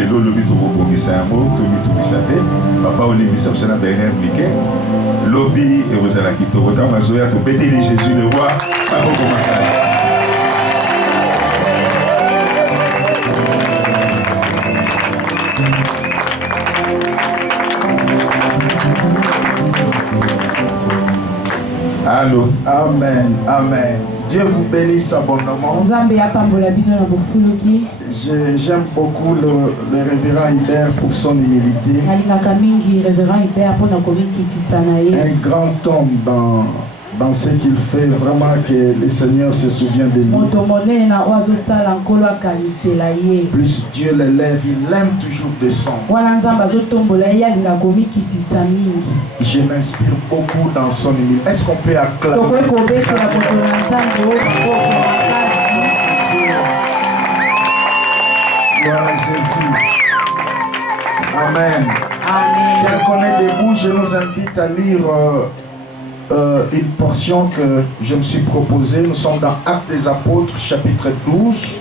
lelo lobi tokobongisa yango tomitungisa te papa olimbisa biso na dernière mike lobi ekozalaki tokotanga mazoya tobeteli Jésus le roi bakokomaka. Allô. Amen, amen. Dieu vous bénisse abondamment. J'aime beaucoup le révérend Hubert pour son humilité. Un grand homme dans ce qu'il fait, vraiment que le Seigneur se souvient de lui. Plus Dieu l'élève, il aime toujours descendre. Je m'inspire beaucoup dans son humilité. Est-ce qu'on peut acclamer? Gloire à Jésus. Amen. Amen. Tel qu'on est debout, je nous invite à lire une portion que je me suis proposée. Nous sommes dans Actes des Apôtres, chapitre 12.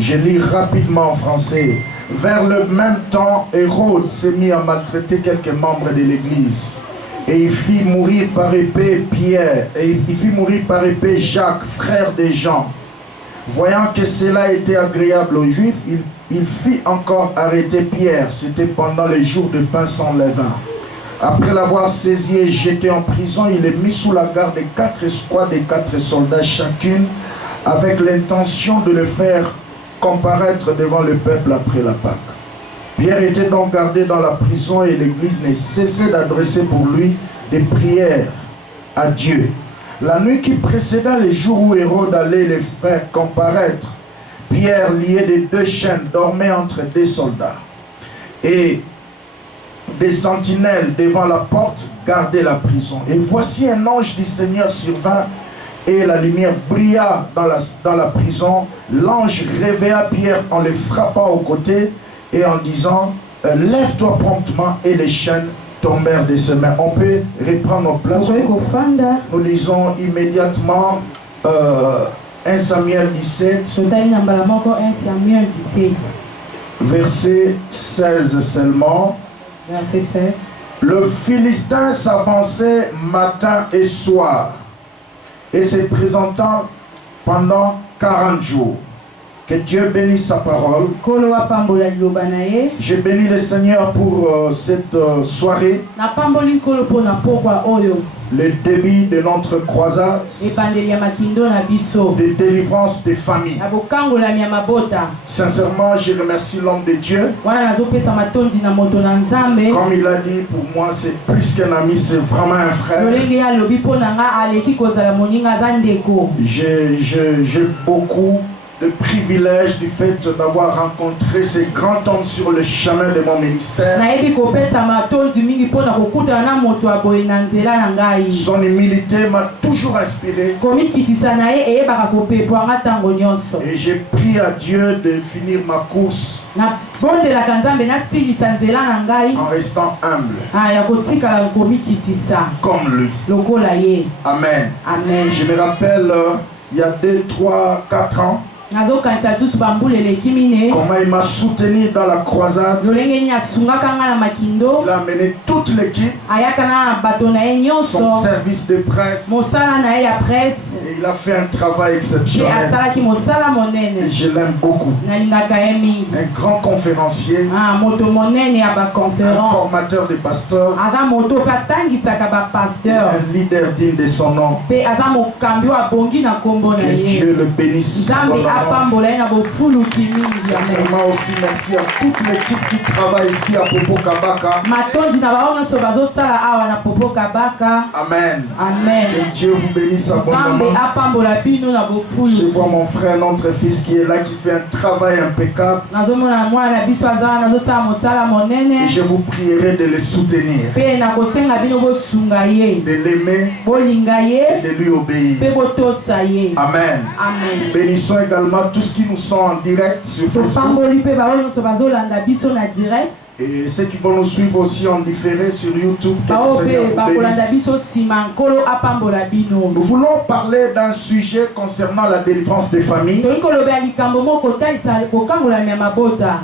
Je lis rapidement en français. Vers le même temps, Hérode s'est mis à maltraiter quelques membres de l'Église. Et il fit mourir par épée Pierre, et il fit mourir par épée Jacques, frère de Jean. Voyant que cela était agréable aux Juifs, il fit encore arrêter Pierre. C'était pendant les jours de pain sans levain. Après l'avoir saisi et jeté en prison, il est mis sous la garde de 4 escouades et 4 soldats chacune, avec l'intention de le faire comparaître devant le peuple après la Pâque. Pierre était donc gardé dans la prison et l'Église ne cessait d'adresser pour lui des prières à Dieu. La nuit qui précéda le jour où Hérode allait les faire comparaître, Pierre, lié de 2 chaînes, dormait entre 2 soldats. Et des sentinelles devant la porte gardaient la prison. Et voici un ange du Seigneur survint et la lumière brilla dans la prison. L'ange réveilla Pierre en le frappant au côté et en disant « Lève-toi promptement » et les chaînes tombèrent de ses mains. On peut reprendre nos places. Nous lisons immédiatement 1 Samuel 17, verset 16 seulement. Verset 16. Le Philistin s'avançait matin et soir et se présentant pendant 40 jours. Que Dieu bénisse sa parole. Je bénis le Seigneur pour cette soirée. Le début de notre croisade. De délivrance des familles. Sincèrement, je remercie l'homme de Dieu. Comme il a dit, pour moi, c'est plus qu'un ami, c'est vraiment un frère. J'ai beaucoup le privilège du fait d'avoir rencontré ces grands hommes sur le chemin de mon ministère. Son humilité m'a toujours inspiré. Et j'ai prié à Dieu de finir ma course en restant humble comme lui. Amen. Amen. Je me rappelle, il y a 2, 3, 4 ans, comment il m'a soutenu dans la croisade. Il a amené toute l'équipe, son service de presse, et il a fait un travail exceptionnel. Et je l'aime beaucoup. Un grand conférencier, un formateur de pasteurs, un leader digne de son nom. Que Dieu le bénisse. Sincèrement aussi merci à toute l'équipe qui travaille ici à Popo Kabaka. Amen. Amen. Que Dieu vous bénisse abondamment. Je vois mon frère, notre fils qui est là, qui fait un travail impeccable. Et je vous prierai de le soutenir, de l'aimer et de lui obéir. Amen. Amen. Bénissons également tous qui nous sont en direct sur Facebook. Et ceux qui vont nous suivre aussi en différé sur YouTube, que le Baope Seigneur vous bakolanda bénisse. biso sima nkolo apambola bino. Nous voulons parler d'un sujet concernant la délivrance des familles. Tolingi kolobela likambo moko kotalisa kokangola ya mabota.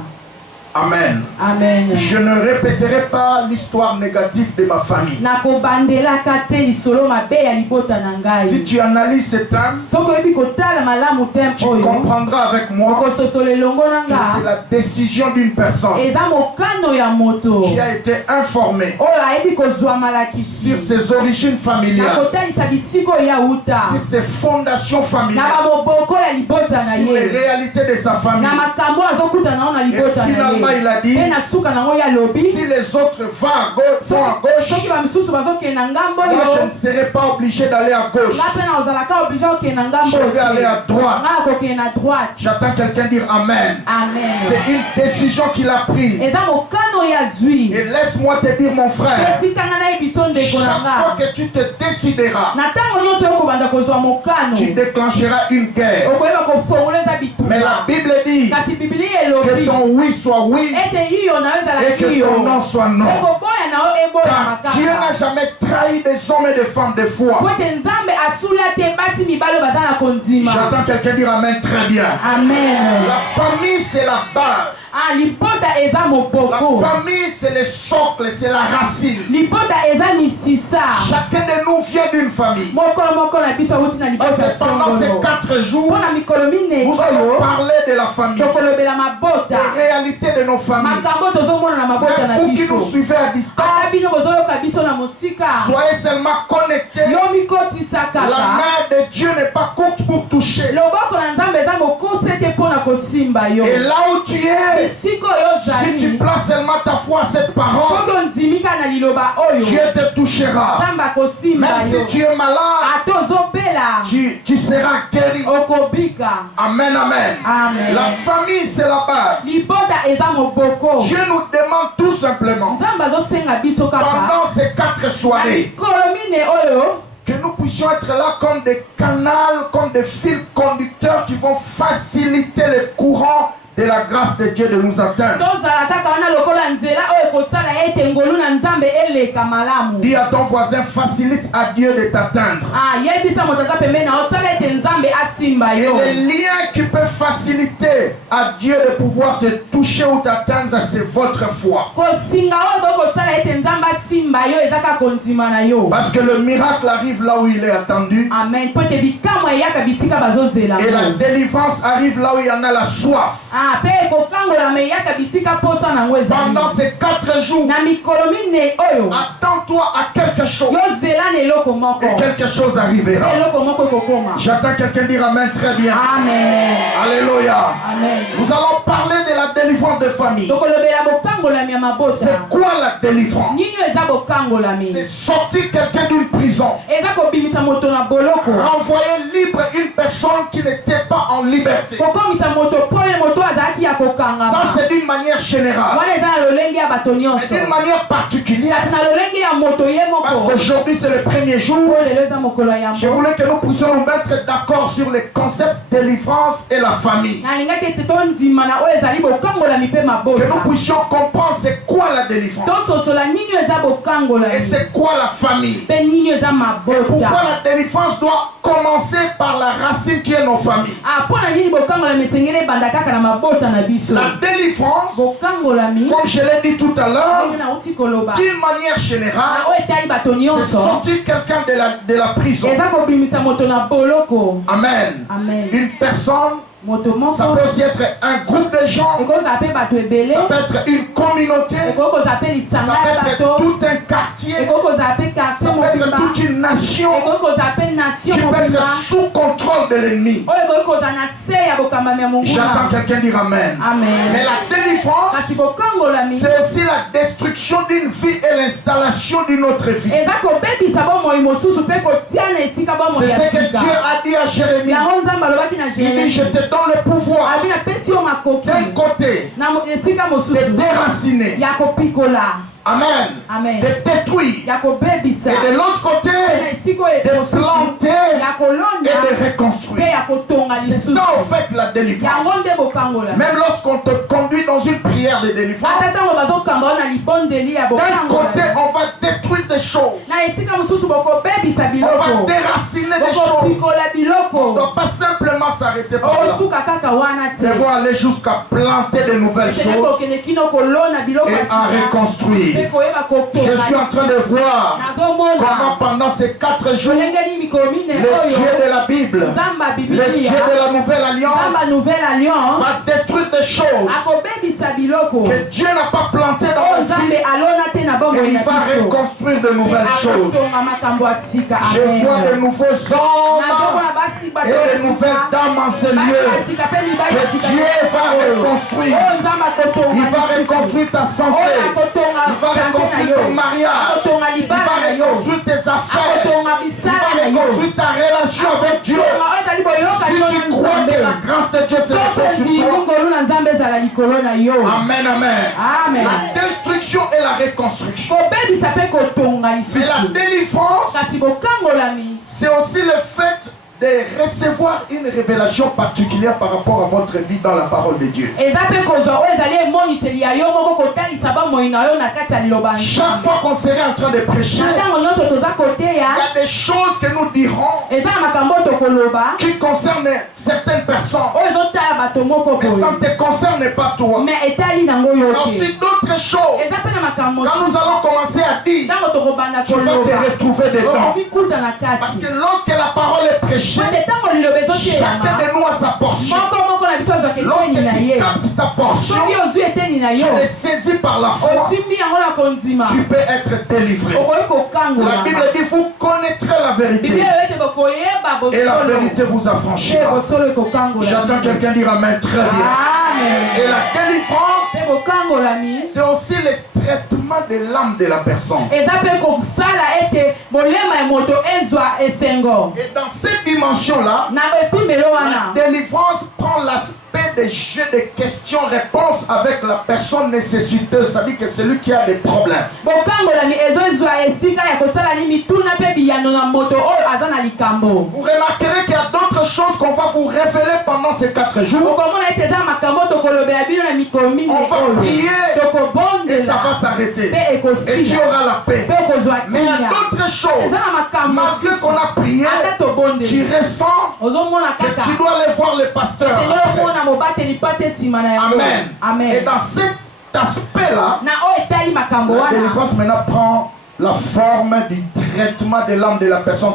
Amen. Amen. Je ne répéterai pas l'histoire négative de ma famille. Nakobandelaka te lisolo mabe ya libota na ngai. Si tu analyses ce thème, Soko yebi kotala malamu tem tu oyo. comprendras avec moi Okososolo elongo na que c'est nga. la décision d'une personne Eza mokano ya moto. qui a été informée Oyo ayebi kozwa malakisi. sur ses origines familiales, Nakotalisa bisiko ya uta. sur ses fondations Na familiales, bamoboko ya libota na sur les ye. réalités de sa famille. Na makambo azokuta na na Et libota na finalement, ye. il a dit, Pe na suka nango ya lobi. si les autres vont à gauche, Soki bamisusu bazokende na ngambo moi je yo. ne serai pas obligé d'aller à gauche. Nga pe na ozalaka oblige okende na ngambo Je vais aller à droite. nga kokende na droite. J'attends quelqu'un dire Amen. Amen. C'est une décision qu'il a prise. Eza mokano ya zwi. Et laisse-moi te dire, mon frère, Etikanga na yebiso ndeko na chaque fois nga. que tu te décideras, Na ntango nyonso yo kobanda kozwa mokano. tu déclencheras une guerre. Okoyeba kofongola eza bitumba. Mais la Bible dit Kasi Biblia que elobi. ton oui soit oui Ete iyo na yo ezala et que iyo. ton non soit non. Ekoboya na yo eboya Car Dieu n'a makaka. jamais trahi des hommes et des femmes de foi. Po ete Nzambe asula te basi mibalo baza na kondima. J'entends quelqu'un dire Amen très bien. Amen. La famille, c'est la base. Ah, libota eza La moboko. famille, c'est le socle, c'est la racine. Libota eza misisa. Chacun de nous vient d'une famille. Mokolo moko na biso awuti na Parce libota que pendant ces songolo. 4 jours, Mpona mikolo mine nous allons oyo parler de la famille, tokolobela mabota. des réalités de nos familles. Makambo tozomona na mabota na Même vous qui nous biso. suivez à Ah, distance, bino bozoyoka biso na mosika. soyez seulement connectés. Yo mikotisa La kaka. main de Dieu n'est pas courte pour toucher. Loboko na Nzambe eza mokuse te mpona kosimba yo. Et là où tu es, Esika oyo si ozali. tu places seulement ta foi à cette parole, Soki ondimika na liloba oyo. Dieu te touchera. Nzambe akosimba Même si yo. tu es malade, Ate ozobela. tu seras guéri. Okobika. Amen, amen. Amen. La famille, c'est la base. Libota eza moboko. Dieu nous demande tout simplement, Nzambe azosenga biso kaka. pendant ces 4 soirées, Mikolo mine oyo. que nous puissions être là comme des canaux, comme des fils conducteurs qui vont faciliter le courant de la grâce de Dieu de nous atteindre. Tozala kaka wana lokola nzela oyo ekosala ete ngolu na Nzambe eleka malamu. Dis à ton voisin, facilite à Dieu de t'atteindre. Ah, yebisa moto aza pembeni na osala ete Nzambe asimba Et yo. les liens qui peuvent faciliter à Dieu de pouvoir te toucher ou t'atteindre, c'est votre foi. Kosinga oyo kokosala ete Nzambe asimba yo eza kaka kondima na yo. Parce que le miracle arrive là où il est attendu. Amen. Po ete bikamwa eyaka bisika bazozela. Et la délivrance arrive là où il y en a la soif. Ah, pe ekokangola me eyaka bisika posa nango ezali. Pendant ces 4 jours, Na mikolo mine oyo. attends-toi à quelque chose. Yozela na eloko moko. Et quelque chose arrivera. Eloko moko ekokoma. J'attends quelqu'un dire Amen très bien. Amen. Alléluia. Amen. Nous allons parler de la délivrance de famille. Tokolobela bokangolami ya mabota. C'est quoi la délivrance? Nini eza bokangolami? C'est sortir quelqu'un d'une prison. Eza kobimisa moto na boloko. Renvoyer libre une personne qui n'était pas en liberté. Kokomisa moto pole moto azalaki ya kokanga. Ça, c'est d'une manière générale. Wana eza na lolenge ya bato nyonso. Mais d'une manière particulière. Kasi na lolenge ya moto ye Parce moko. qu'aujourd'hui, c'est le premier jour. Po lelo eza mokolo ya Je mbo. voulais que nous puissions nous mettre d'accord sur les concepts délivrance et la famille. Nalingaki ete tondima na oyo ezali bokangolami mpe Que mabota. nous puissions comprendre c'est quoi la délivrance. Tososola nini eza bokangolami. Et c'est quoi la famille. Mpe nini eza Pourquoi mabota. la délivrance doit commencer par la racine qui est nos familles. Ah, mpo na nini bokangolami esengeli ebanda kaka na mabota na biso. La délivrance, Bokangolami. comme je l'ai dit tout à l'heure, Ndenge nauti koloba. d'une manière générale, Na oyo etali bato c'est nyonso. sortir quelqu'un de la prison. Eza kobimisa moto na boloko. Amen. Amen. Une personne, Moto ça moko. peut aussi être un groupe de gens, Ekozala mpe bato ebele. ça peut être une communauté, Ekokozala mpe ça lisanga peut ya être bato. tout un quartier, Ekokozala mpe ça quartier peut être mobimba. toute une nation Ekokozala mpe nation qui peut mobimba. être sous contrôle de l'ennemi. Oyo ekokozala na se ya bokambami ya J'entends monguna. quelqu'un dire Amen. Amen. Mais la délivrance, Kasi bokangolami. c'est aussi la destruction d'une vie et l'installation d'une autre vie. Eza kobebisa bomoi mosusu mpe kotia na esika bomoi C'est ya ce que sika. Dieu a dit à Jérémie. Yango Nzambe alobaki na Il dit, Jérémie. je te donne le pouvoir Abi napesi yo makoki. d'un côté Na esika de mosusu déraciner. ya kopikola. Amen. Amen. De détruire. ya kobebisa Et de l'autre côté, de planter ya et kolonda de mpe reconstruire. ya kotonga C'est lisusu ça en fait la yango délivrance. nde bokangola Même lorsqu'on te conduit dans une prière de délivrance, ata ntango bazokamba na libondeli ya d'un côté bokangola on va détruire des choses. na esika mosusu bokobebisa On va biloko déraciner des choses. bokopikola On ne biloko doit pas simplement s'arrêter par là. osuka kaka wana te Nous devons aller jusqu'à planter de nouvelles Tene choses kokende kino kolona biloko et ya à sika, reconstruire. mpe koyeba kotonga Je suis en train de voir comment nazomona pendant ces 4 jours, tolengeli mikolo mine le Dieu oyo de la Bible, nzamba le Dieu de bibilia la Nouvelle Alliance nzamba nouvelle alliance va détruire des choses akobebisa biloko que Dieu n'a pas plantées dans oyo nos nzambe vies alona te na et bomoi il na va biso reconstruire de nouvelles choses. akotonga makambo ya sika Je vois de nouveaux hommes nazomona basi bato et ya de nouvelles sika, dames en ces basi ya lieux sika mpe mibali ya que sika Dieu va oyo reconstruire. nzambe akotonga Il va lisusu. reconstruire ta santé. oyo akotonga Il va santé na reconstruire yo ton mariage. akotonga Il libala va na yo reconstruire tes affaires. akotonga Il bisala va na yo reconstruire ta relation avec Dieu. akotonga oyo ezali boyoka Si yo tu na crois nzambe que la grâce de Dieu se soki repose sur ezwi toi, ngolu na nzambe ezala likolo na yo Amen, amen. amen La destruction et la reconstruction. kobebisa mpe kotonga Mais la lisusu délivrance, kasi bokangolami c'est aussi le fait de recevoir une révélation particulière par rapport à votre vie dans la parole de Dieu. eza mpe kozwa oyo ezali emoniseli ya yo moko kotalisa bomoi na yo na kati ya liloba Chaque fois qu'on serait en train de prêcher, na ntango nyonso toza koteya il y a des choses que nous dirons eza na makambo oyo tokoloba qui concernent certaines personnes. oyo ezotala bato moko Mais ça boye ne te concerne pas toi. mais etali nango Il y yo a te aussi d'autres choses. eza mpe na makambo Quand nous allons commencer à dire, ntango tokobanda tu vas te koloba retrouver dedans. okobikuta na Parce kati que lorsque la parole est prêchée, pote ntango liloba chacun ezoteyama de nous a sa portion. moko na biso azwaka Lorsque eteni na tu ye captes ta portion, soki ozwi eteni na tu yo les saisis par la foi, osimbi yango na kondima tu peux être délivré. okoki La kokangola Bible dit, vous connaîtrez la vérité biblia eyo ete bokoyeba et la bosolo vérité vous te affranchira. bosolo ekokangola J'entends quelqu'un dire Amen, très bien. amen Et la délivrance, mpe bokangolami c'est aussi le traitement de l'âme de la personne. eza mpe kosala ete molema ya moto ezwa esengo Et dans cette dimension-là, na epimelo la wana délivrance prend l'aspect des jeux de questions-réponses avec la personne nécessiteuse, c'est-à-dire que celui qui a des problèmes. bokangolami ezozwa esika ya kosala ni mituna mpe biyano na moto oyo aza na likambo Vous remarquerez qu'il y a d'autres choses qu'on va vous révéler pendant ces 4 jours. okomona ete eza makambo tokolobela bino na mikolo mine On va oyo prier et ça tokobondela va s'arrêter. mpe Et tu ekosila auras la paix. mpe okozwa Mais il y a kinya d'autres choses. eza na makambo Malgré qu'on a prié, ata tu tobondela ressens ozomona que kaka tu dois aller voir le pasteur. seigneur après. omona mobateli mpa te nsima na yango Amen. Et dans cet aspect-là, na oyo etali makambo la wana délivrance maintenant prend la forme du traitement de l'âme de la personne.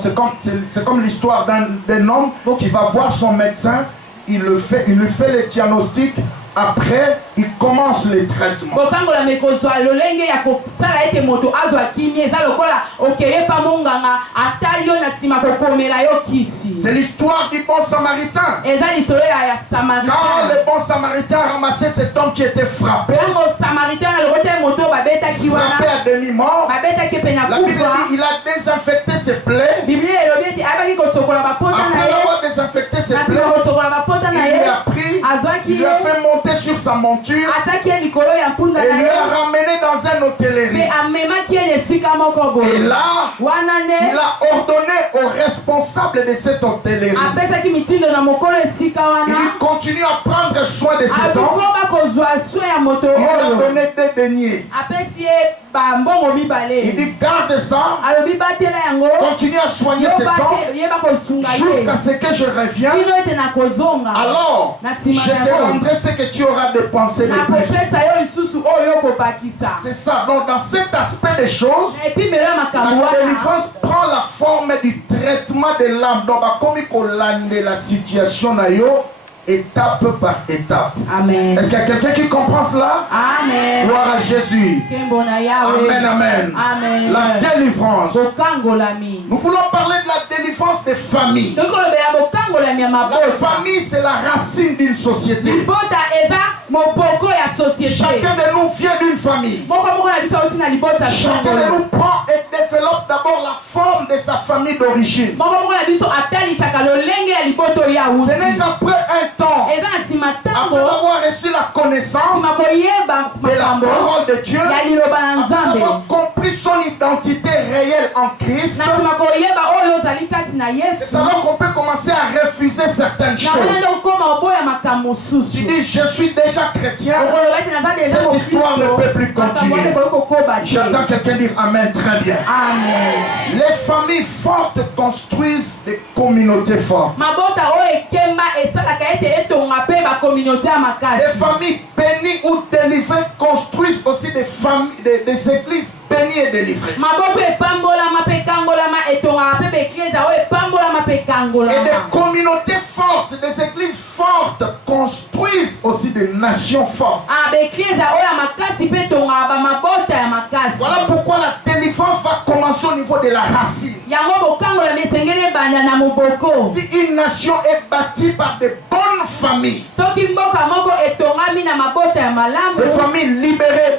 C'est comme l'histoire d'un homme qui va voir son médecin, il lui fait le diagnostic, après il commence le traitement. bokangola mekozwa lolenge ya kosala ete moto azwa kimi eza lokola okeye pa monganga atali yo na nsima kokomela yo kisi C'est l'histoire du bon samaritain. eza lisolo ya Quand samaritain le bon samaritain a ramassé cet homme qui était frappé ntango samaritain aloko te moto babetaki wana à demi-mort, babetaki mpe na la Bible kufa dit il a désinfecté ses plaies. biblia elobi ete ayebaki kosokola bapota na Après ye avoir désinfecté ses na plaies, nsima kosokola bapota na il lui ye a pris, azwaki il lui a fait monter sur sa monture ataki ye likolo ya mpunda et na lui ye a ramené dans un mpe hôtellerie. amemaki ye na esika moko Et boye là, wana il nde a ordonné au responsable de cette hôtellerie. apesaki mitindo na mokolo esika Il wana dit continue à prendre soin de cet homme. alikoba kozwa swe ya moto Il lui a oyo donné des deniers. apesi ye bambongo Il mibale dit garde ça, alobi batela yango continue à soigner cet homme yeba kosunga jusqu'à ye ce que je revienne. bino ete nakozonga Alors, na je nsima te yango rendrai ce que tu auras dépensé de plus. nakopesa yo lisusu oyo okobakisa C'est ça. Donc, dans cet aspect des choses, na epimelo ya makambo la wana délivrance prend la forme du traitement de l'âme. Donc, comme il la situation na yo, étape par étape. amen Est-ce qu'il y a quelqu'un qui comprend cela? amen Gloire à Jésus. nkembo na yawe Amen, amen. amen La délivrance. kokangolami Nous voulons parler de la délivrance des familles. tokolobela bokangolami ya La mabota famille, c'est la racine d'une société. libota eza moboko ya société Chacun de nous vient d'une famille. moko moko na biso auti na libota Chacun de nous prend et développe d'abord la forme de sa famille d'origine. moko moko na biso atalisaka lolenge ya liboto ya Ce n'est uti qu'après un temps, eza na nsima après ntango avoir reçu la connaissance nsima koyeba de la makambo parole de Dieu, ya liloba na après nzambe avoir compris son identité réelle en Christ, na nsima koyeba oyo ozali kati na yesu c'est alors qu'on peut commencer à refuser certaines na wana choses. nde okoma oboya makambo Tu mosusu dis, je suis déjà chrétien, okoloba ete naza deja cette histoire ne peut plus continuer. makambo kokoba te J'entends quelqu'un dire Amen, très bien. amen Les familles fortes construisent des communautés fortes. mabota oyo ekemba esalaka ete etonga mpe bakommunauté ya makasi Des familles bénies ou délivrées construisent aussi des familles, des églises bénies et délivrées. maboko epambolama mpe kangolama etongaka mpe beklesa oyo epambolama mpe Et des kangolama communautés fortes, des églises fortes construisent aussi des nations fortes. beklesa oyo ya makasi mpe etongaka bamabota ya makasi Voilà pourquoi la délivrance va commencer au niveau de la racine. yango bokangolama esengeli ebanda na moboko Si une nation est bâtie par de bonnes familles, soki mboka moko etongami na mabota ya malamu des familles libérées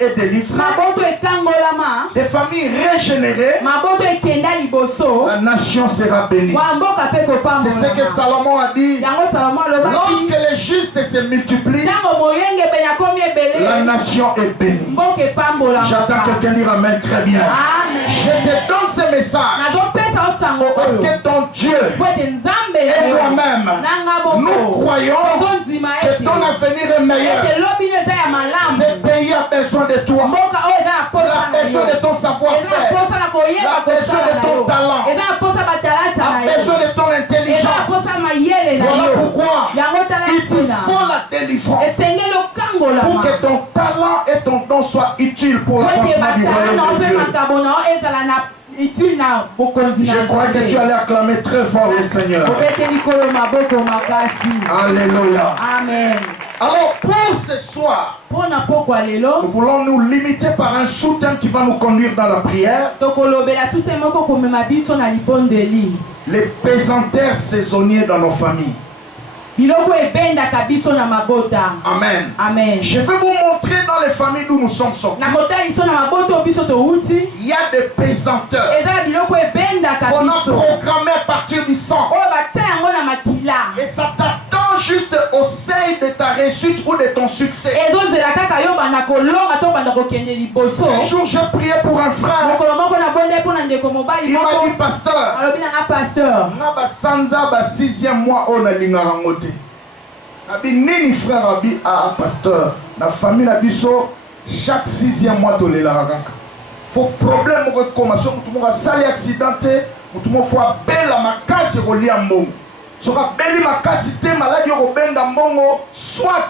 et délivrées, maboto ekangolama des familles régénérées, maboto ekenda liboso la nation sera bénie. wa mboka mpe C'est ce que kopambolama Salomon a dit. yango salomo alobaki Lorsque les justes se multiplient, ntango moyengebene akomi la ebele nation est bénie. mboka epambolama J'attends quelqu'un dire Amen très bien. amen Je te donne ce message nazopesa yo sango parce oyo que ton Dieu po ete nzambe et moi-même, nanga nous boko croyons ezondima que ete ton avenir est meilleur. ete lobi no eza ya Ce malamu pays a besoin de toi. mboka oyo eza na Il posa a na besoin yo de ton eza na savoir-faire. posa na koyeba La besoin kosala de na ton yo talent. eza na posa batalata A na besoin yo de ton eza na intelligence. posa mayele na Voilà yo pourquoi yango tala il te ntina faut la délivrance esengeli pour okangolama que ton talent et ton don soient utiles pour po ete l'avancement du batala na yo royaume de mpe Dieu. makambo na yo ezala na ituli na bokonzi na Je crois que tu allais acclamer très fort le Seigneur. obete likolo maboko makasi Alléluia. amen Alors pour ce soir, mpona pokwa nous lelo voulons nous limiter par un sous-thème qui va nous conduire dans la prière. tokolobela sute moko komema biso na libondeli Les pesanteurs saisonniers dans nos familles. biloko ebendaka biso na mabota Amen. amen Je vais vous montrer dans les familles d'où nous sommes sortis. nakotala biso na maboto biso touti Il y a des pesanteurs eza na biloko ebendaka qu'on a biso programmés à partir du sang. oyo batia yango na makila Et ça t'attend juste au seuil de ta réussite ou de ton succès. ezozela kaka yo banda kolonga to banda kokende liboso Un jour, j'ai prié pour un frère. mokolo moko nabonde mpo na ndeko mobali Il m'a moko dit, pasteur, alobi nanga pasteur nga basanza ba 6e mois oyo nalingaka ngo te. Nabi nini frère abi pasteur na famille na biso chaque 6e mois tolelaka kaka. Faut problème moko ekoma so mutu moko asali accident te mutu moko fo abela makasi kolia mbongo. Soki abeli makasi te maladi okobenda mbongo soit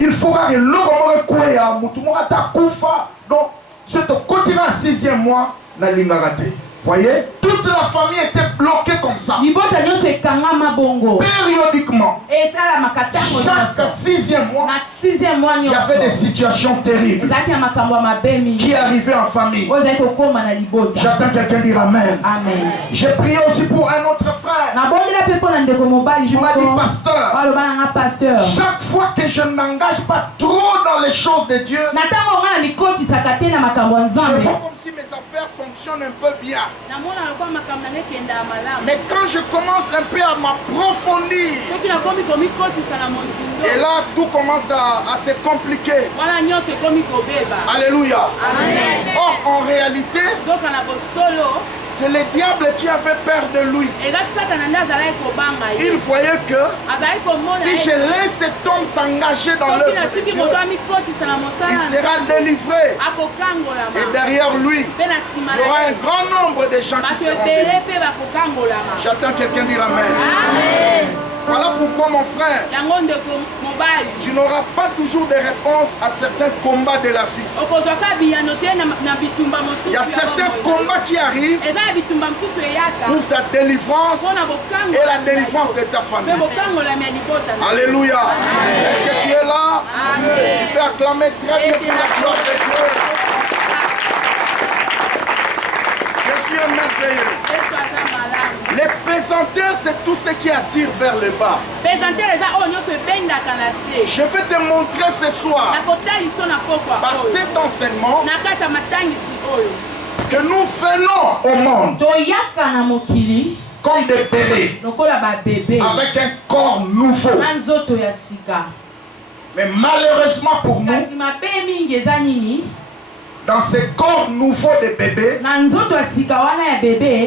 il faut kaka eloko moko ekweya mutu moko atakufa. Donc ce tokotira na 6e mois nalingaka te. Voyez, toute la famille était bloquée comme ça. libota nyonso ekangama bongo Périodiquement, esalamaka ntango chaque nyonso 6e mois, na 6e mois il y avait des nyonso situations terribles ezalaki na makambo ya mabe mingi qui arrivaient en famille. oyo ezalaki kokóma na libota J'attends quelqu'un dire Amen. amen J'ai prié aussi pour un autre frère nabondela mpe mpo na ndeko mobali qui m'a dit, moko pasteur, aloba nanga pasteur chaque fois que je ne m'engage pas trop dans les choses de Dieu, na ntango nga na mikotisaka te na makambo ya je nzambe vois comme si mes affaires fonctionnent un peu bien. namona lokola makambo na nekenda ya malamu Mais quand je commence un peu à m'approfondir, soki nakomi komikotisa na mozindo et là tout commence à se compliquer. wana nyonso ekomi kobeba Alléluia. amen Or, en réalité, zoka na bosolo c'est le diable qui avait peur de lui. eza satana nde azalaki kobanga ye Il voyait que azalaki komona si je laisse cet homme s'engager dans soki l'œuvre de natiki Dieu, moto amikotisa na il mosala sera délivré. Et akokangolama derrière lui, mpe na nsima il y aura na un grand nombre de gens qui bato seront ebele bénis. mpe bakokangolama J'attends quelqu'un dire Amen. amen Voilà pourquoi, mon frère, yango ndeko mobali tu n'auras pas toujours des réponses à certains combats de la vie. okozwaka biyano te na bitumba mosusu Il y a certains combats qui arrivent eza na bitumba mosusu eyaka pour ta délivrance mpona et la délivrance de ta mpe famille. bokangolami ya libota na Alléluia. Est-ce que tu es là? amen Tu peux acclamer très bien pour la gloire de Dieu. Je suis un merveilleux. yesu aza malamu Les pesanteurs, c'est tout ce qui attire vers le bas. pesantere eza oyo nyonso ebendaka na te Je vais te montrer ce soir, nakotaliso na pokwa par oyo cet enseignement, na kati ya matangisi oyo que nous venons au monde toyaka na mokili comme des bébés, avec un corps nouveau. Mais malheureusement pour nous, dans ces corps nouveaux de bébés,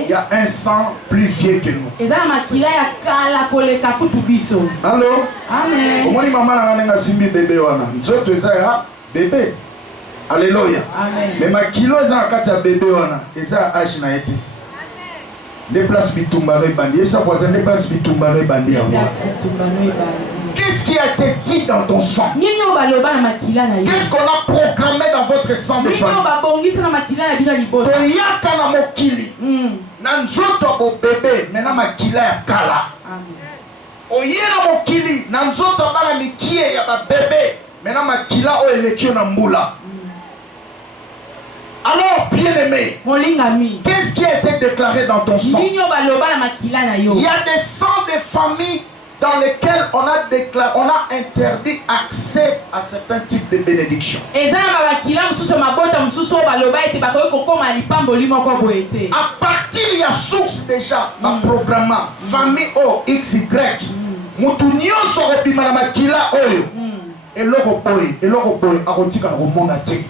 il y a un sang plus vieux que nous. Allô? Amen. Comment maman n'a simbi bébé wana? Nzoto eza bébé. Alléluia. Mais ma kilo eza kati bébé wana, eza âge na été. Déplace bitumbano bandi, ça voisin déplace bitumbano bandi. Qu'est-ce qui a été dit dans ton sang? Qu'est-ce qu'on a proclamé dans votre sang de famille? Toyaka na mokili. Na nzoto bo bébé, mena makila ya kala. Oyena mokili, na nzoto bana mikie ya ba bébé, mena makila o elekio na mbula. Alors, bien-aimé, qu'est-ce qui a été déclaré dans ton sang? Il y a des sangs de famille dans lesquels on a interdit accès à certains types de bénédictions. À partir il y a source déjà dans le programme famille O XY. Mutunio soro bima na makila oyo. Eloko boy akotika na komona te.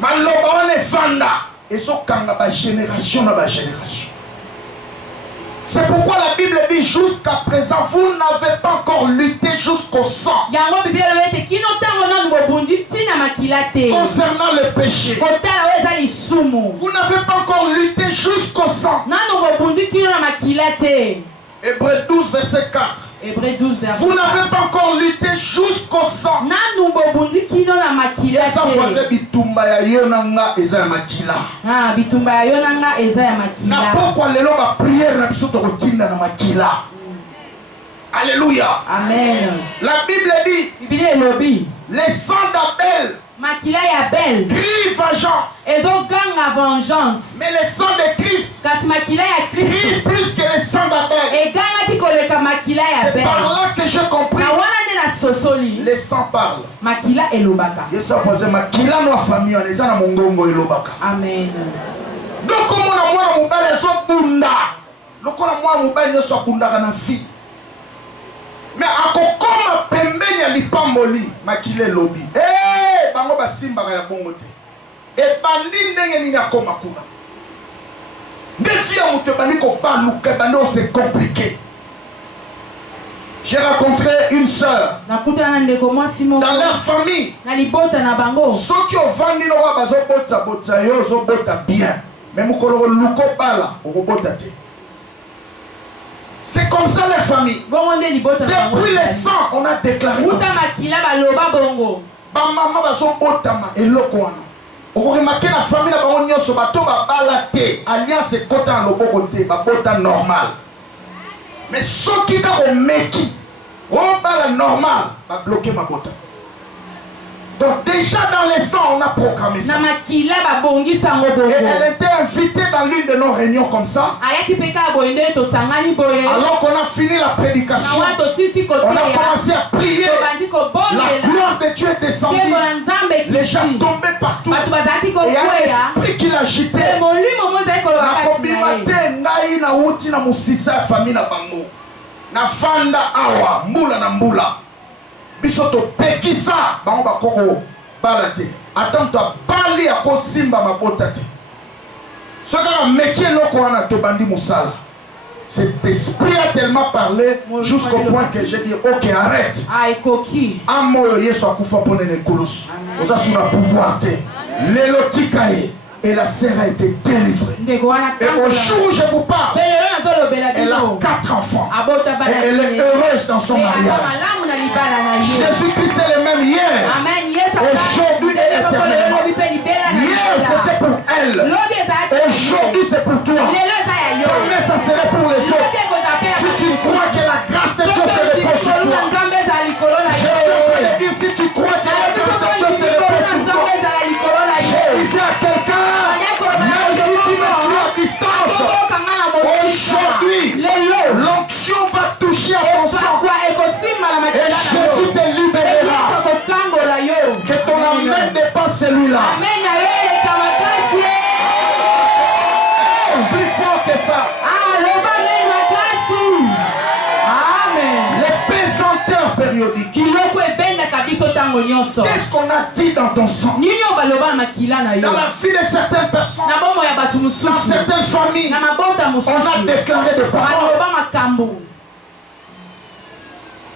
Maloba on fanda et so kanga ba génération na ba génération. C'est pourquoi la Bible dit jusqu'à présent vous n'avez pas encore lutté jusqu'au sang. Concernant le péché. Vous n'avez pas encore lutté jusqu'au sang. Hébreux 12 verset 4. Vous n'avez pas encore lutté jusqu'au sang. Alléluia. Amen. La Bible dit les sangs d'Abel crie vengeance. Mais le sang de Christ crie plus que le sang d'Abel. C'est par là que j'ai compris. Les sangs parlent. Amen. Donc comme on a mobile so bunda. Lokola mwa mobile ne so bunda kana fi. Mais akokoma pembeni ya lipamboli makile lobi. Bango basimba ya bongo te. E bandi ndenge nini akoma kuna. Ndefi ya mutu bandi ko ba luka bandi c'est compliqué. J'ai rencontré une sœur dans leur famille. Ceux qui ont vendu no wa bazo botsa yo zo bota bien. Mais mukolo luko bala okobota te. C'est comme ça les familles. Depuis les sangs, on a déclaré comme ça. Maman bazo botama eloko wana. Okoremarquer la famille na bango nyonso bato ba balate alliance kota na loboko te ba bota normal. Mais ceux qui ont meki on bala normal ba bloquer ma bota. Donc déjà dans les sangs, on a proclamé ça. Et elle était invitée dans l'une de nos réunions comme ça. Alors qu'on a fini la prédication, on a commencé à prier. La gloire de Dieu est descendue. Les gens tombaient partout. Et il y a un esprit qui l'agitait. La kombimate ngai na uti na musisa famille na bango. Na fanda awa, mbula na mbula. Bisoto pekisa bango bakoko balate attends toi bali ya ko simba mabota te soka métier loko wana to bandi musala. Cet esprit a tellement parlé jusqu'au point que j'ai dit OK arrête amoyo yesu akufa pone ne kulus oza suna pouvoir te lelo tikaye. Et la sœur a été délivrée. Et au jour où je vous parle, elle a 4 enfants. Et elle est heureuse dans son mariage. Jésus-Christ est le même hier, aujourd'hui et éternellement. Hier c'était pour elle. Aujourd'hui c'est pour toi. Demain ça serait pour les autres. Si tu crois que la grâce de Dieu se repose sur toi, je dis si tu crois que la grâce de Dieu se repose sur toi, je disais à quelqu'un, même si tu me suis à distance, aujourd'hui, l'onction va toucher à ton sang. Et Jésus te libérera. Que ton amen dépasse celui-là. Plus fort que ça. périodique. Kiloko ebendaka biso tango nyonso. Qu'est-ce qu'on a dit dans ton sang? Nini obaloba na makila na yo. Dans la vie de certaines personnes, Na bomo ya batu dans mususu. certaines familles, Na mabota on a mususu. déclaré des paroles Baloba makambo.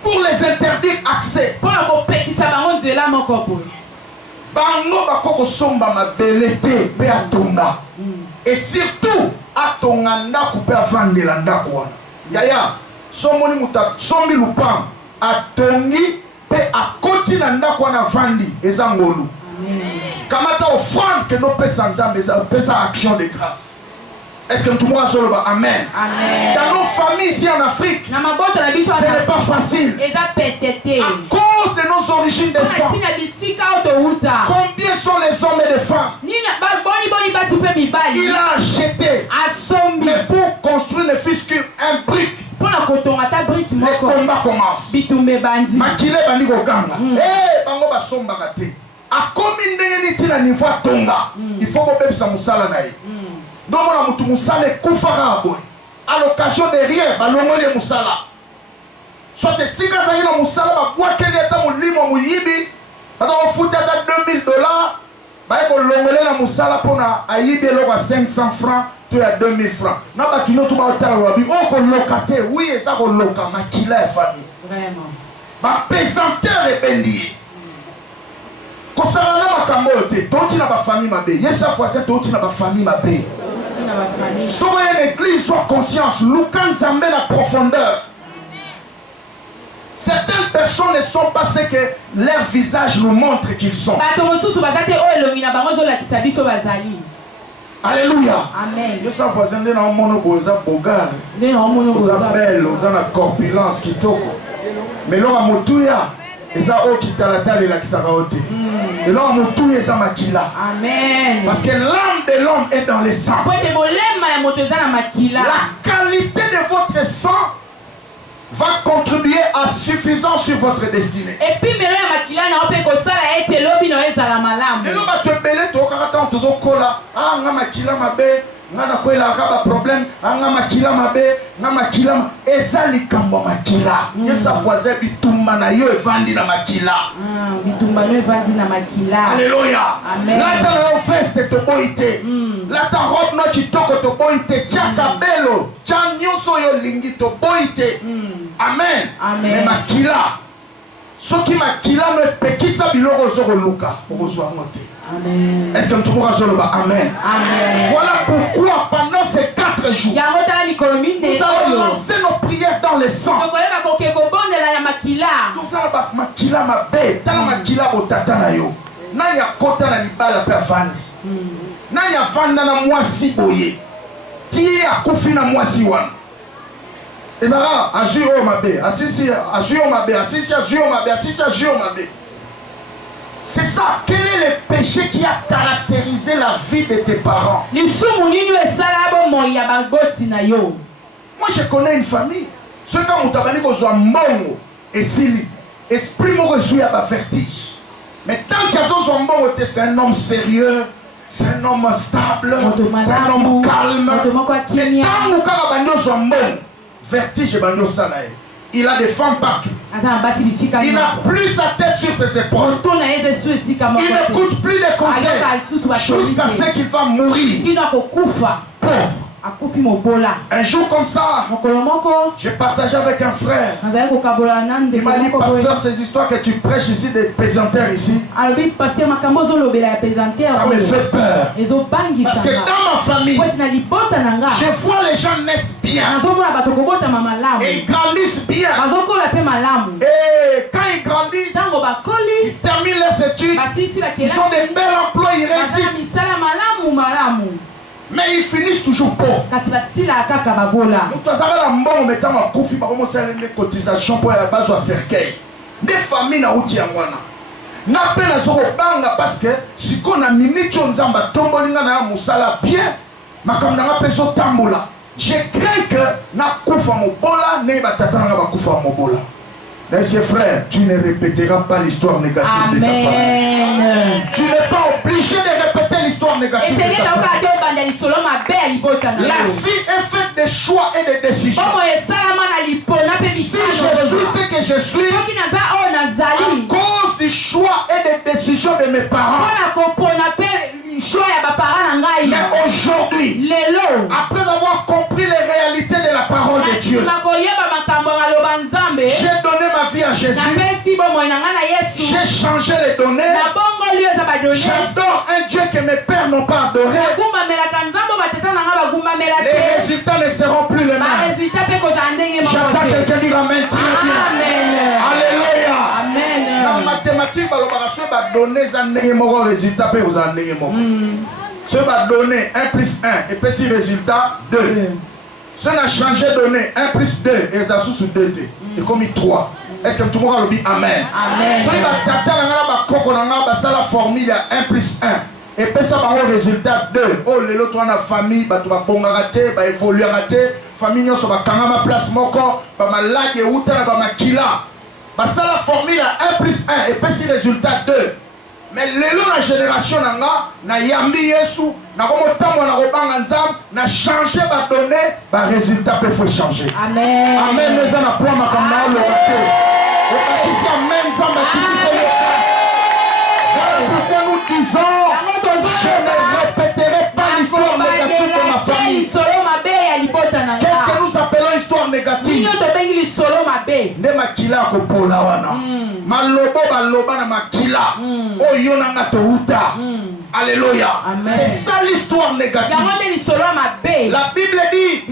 pour les interdire accès. Pona kopekisa bango nzela moko boye. Bango bako somba mabele te pe atonga. Et surtout atonga ndako pe avandela ndako wana. Yaya, somoni muta sombi lupam atongi pe akoti na ndako wana vandi eza ngolu. Kamata offrande que nos pesa nzambe pesa action de grâce. Est-ce que tout le monde a sur le bas? Amen. Amen. Dans nos familles ici en Afrique, Na mabota na biso ce n'est pas facile. eza petete. À cause de nos origines de sang. Sina bisika autouta. Combien sont les hommes et les femmes? Nina ba boni basi pe mibali. Il a acheté. Asombi. Mais pour construire ne fût qu'un brique, Pona kotonga ta brique les moko. combats commencent. Bitumbe bandi. Makile bandi koganga. Eh, bango basombaka te. Akomi ndenge niti na niveau tonga. Il faut kobebisa musala na ye. Donc on a mutu musala ekufaka boy. À l'occasion de rien, balongoli musala. Soit esika za yino musala babwakeli ata mulimo muyibi. Bata ofuta ata $2000. Baye kolongole na musala pona ayibi eloko 500 francs to ya 2000 francs. Na batu no to ba otala wabi o ko lokate, oui eza ko loka makila ya famille. Vraiment. Ba pesanteur ebendi. Kosala na makambo te, toti na ba famille mabe. Yesa voisin toti na ba famille mabe. Sina ba famille. Soyez l'église, soit conscience, Lukan Zambé la profondeur. Certaines personnes ne sont pas ce que leur visage nous montre qu'ils sont. Bato mosusu bazate o elongi na bango zolakisa biso bazali. Alléluia. Amen. Je sais voisin de na mono boza bogar. Nde na omono Boza boza. belle, boza na corpulence kitoko. Mais l'homme motuya, eza o kitalata le lakisaka ote. Et l'homme motuya eza makila. Amen. Parce que l'âme de l'homme est dans le sang. Pote bolema ya moto eza na makila. La qualité de votre sang va contribuer à suffisance sur votre destinée. Et puis melo ya makila na ope kosala ete lobi no ezala malamu. Et là, tu es belé, tu as toujours cola. Ah, nga makila mabe, nga na koela akaba problème. Ah, nga makila mabe, nga makila eza likambo makila. Yesa voisin bitumba na yo evandi na makila. Ah, bitumba no evandi na makila. Alléluia. Amen. Là, ta na veste to boite. Là, ta robe no kitoko to boite. Tiaka belo, tia nyonso yo lingi to boite. Amen. Amen. Mais makila. Soki makila no pekisa biloko zo luka. Okozwa ngote. Amen. Est-ce que tu pourras dire Amen? Amen. Voilà pourquoi pendant ces 4 jours, Yango tala mikolo minde nous allons oyo. lancer nos prières dans le sang. Tokoyeba koke kobondela ya makila. Nous allons makila mabe, tala makila botata na yo. Na ya kota na libala pe avandi. Na ya vanda na mwasi boye. Ti akufi na mwasi wana. Ezara azui o mabe, asisi azui o mabe, asisi azui o mabe, asisi azui o mabe. C'est ça. Quel est le péché qui a caractérisé la vie de tes parents? Lisumu nini esala bo moya bagoti na yo. Moi je connais une famille. Ceux qui ont tabani besoin mbongo et sili. Esprit moko ezui à vertige. Mais tant qu'ils ont mbongo, c'est un homme sérieux, c'est un homme stable, c'est un homme calme. Mais tant que bando besoin mbongo, vertige et bando sanae. Il a des femmes partout. Il n'a plus sa tête sur ses épaules. Il n'écoute plus les conseils jusqu'à ce qu'il va mourir. Pauvre. Un jour comme ça, j'ai partagé avec un frère. Il m'a dit, pasteur, ces histoires que tu prêches ici, des pesanteurs ici, ça me fait peur. Parce que dans ma famille, je vois les gens naissent bien. Et ils grandissent bien. Et quand ils grandissent, ils terminent leurs études. Ils ont des bels emplois, ils réussissent. Mais ils finissent toujours pauvres. Nous avons des cotisations pour la base au cercueil. Des familles na uti yangwana. Na pena zoko banga parce que si qu'on a minute on zamba tombolinga na musala bien, makamna nga peso tambola. Je crains que na kufa mobola ne batata na ba kufa mobola. Mais chers frères, tu ne répéteras pas l'histoire négative de ta famille. Tu n'es pas obligé de répéter l'histoire négative de ta famille. La vie est faite de choix et de décisions. Si je suis ce que je suis, mes parents. Mais aujourd'hui, après avoir compris les réalités de la parole de Dieu, j'ai donné ma vie à Jésus. J'ai changé les données. J'adore un Dieu que mes pères n'ont pas adoré. Les résultats ne seront plus les mêmes. J'attends quelqu'un dire Amen. Alléluia. Amen. La mathématique, résultat si on va donner 1 plus 1 et puis si résultat 2. Si on a changé de données 1 plus 2 et ça sous 2 et comme 3. Est-ce que tout le monde a dit Amen? Amen. Si on va la formule 1 plus 1 et puis ça va au résultat 2. Oh, les autres on a famille, tu vas bon rater, va évoluer rater, famille nous va kangama place moko, va malade et outa na ba makila. Ça la formule 1 plus 1 et puis si résultat 2. Mais la génération na yambi yesu na komotambo na kobanga nzambe na changer ba donner ba résultat peut faut changer. Amen. Amen. Nous allons prendre comme na le bateau. Au baptême amen nzambe qui dit voilà pourquoi nous disons je ne répéterai pas l'histoire négative de ma famille. Qu'est-ce que nous appelons histoire négative? Nde makila ko pola wana. Malobo baloba na makila. Oyo na ngato uta. Alléluia. C'est ça l'histoire négative. La Bible dit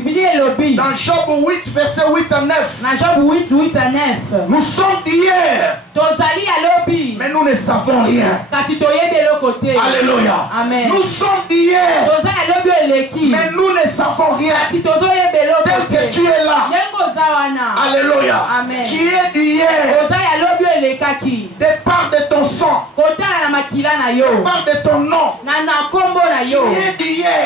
dans Job 8 verset 8 à 9. Nous sommes d'hier. Mais nous ne savons rien. Alléluia. Amen. Nous sommes d'hier. Mais nous ne savons rien. Tel que tu es là. Alléluia. Amen. Tu es d'hier. De part de ton sang. De part de ton nom. Tu es d'hier.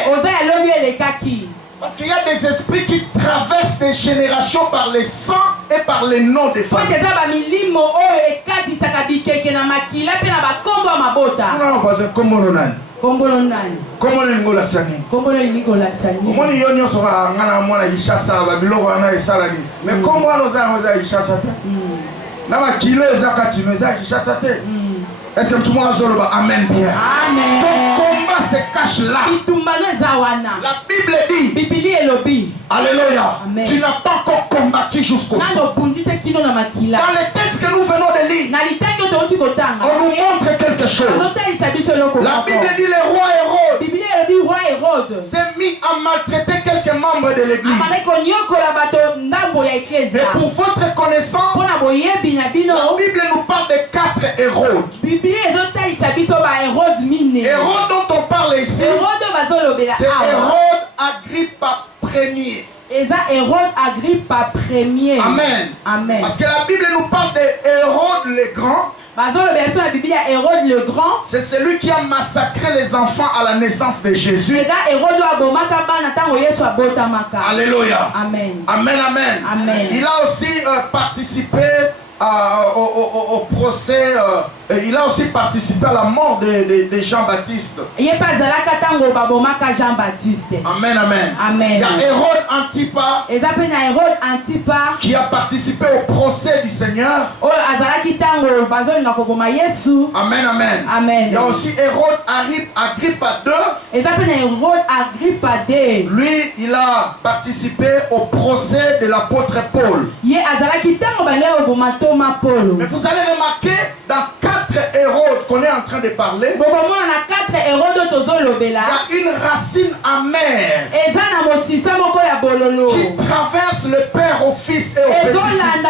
Parce qu'il y a des esprits qui traversent des générations par les sangs et par les noms des familles. Comment on l'accent? Comment on sera ngana ishasa babiloko na esalani. Mais comment on oza ishasa te? Na ba kilo ezakati meza ishasa te. Est-ce que tout le monde a dit Amen bien? Amen. Ton combat se cache là. La Bible dit. Alléluia. Amen. Tu n'as pas encore combattu jusqu'au sang. Dans les textes que nous venons de lire, on nous montre quelque chose. La Bible dit le roi Hérode s'est mis à maltraiter quelques membres de l'église. Et pour votre connaissance, la Bible nous parle de 4 Hérodes. Hérode dont on parle ici, c'est Hérode Agrippa Ier. Amen. Amen. Parce que la Bible nous parle de Hérode le Grand. C'est celui qui a massacré les enfants à la naissance de Jésus. Alléluia. Amen. Amen, amen. Amen. Il a aussi participé au procès, il a aussi participé à la mort de Jean-Baptiste. Amen, amen. Amen. Il y a Hérode Antipas qui a participé au procès du Seigneur. Amen, amen. Amen. Il y a aussi Hérode Agrippa II. Lui, il a participé au procès de l'apôtre Paul. Mais vous allez remarquer dans 4 Hérodes qu'on est en train de parler, il y a une racine amère qui traverse le père au fils et au petit-fils.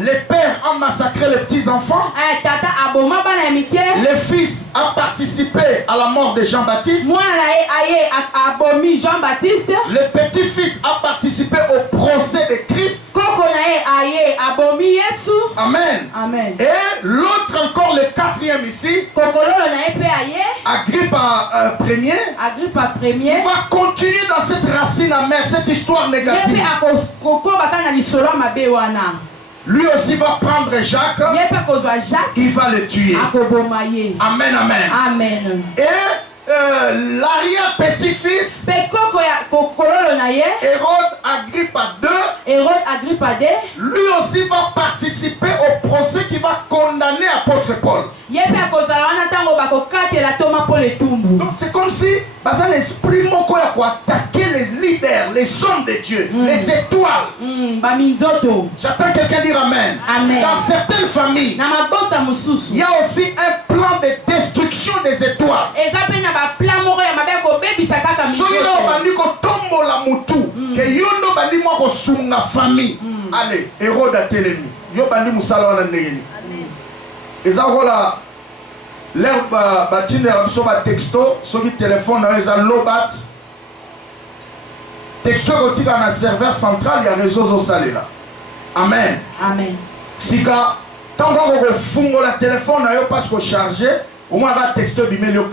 Les pères ont massacré les petits-enfants. Le fils a participé à la mort de Jean-Baptiste. Le petit-fils a participé au procès de Christ. Amen. Amen. Et l'autre encore, le 4e ici, Agrippa Ier, il va continuer dans cette racine amère, cette histoire négative. Lui aussi va prendre Jacques, il va le tuer. Amen, amen. Amen. Et l'arrière-petit-fils, Pe koko ya kololo na ye, Hérode Agrippa II, Hérode Agrippa II, lui aussi va participer au procès qui va condamner apôtre Paul. ye pe akozala wana ntango bakokatela Thomas Paul etumbu. Donc c'est comme si baza l'esprit moko ya attaquer les leaders, les hommes de Dieu, les étoiles. Baminzoto. J'attends quelqu'un dire amen. Amen. Dans certaines familles, Na mabota il mosusu. y a aussi un plan de destruction des étoiles. Eza pe na ba plan moko ya mabe kobebisa kaka Soki na minzoto. obandi kotombola mutu, ke yo ndo bandi mwa kosunga famille. Allez, Hérode atelemi. Yo bandi musala wana ndenge nini. Eza kola l'air batindela biso batexto soki telefone na yo eza lobat texto ekotika na serveur central ya réseau ozosalela. Amen. Amen. Sika ntango kofungola telefone na yo parce kocharge omoi aka texto ebimeli yo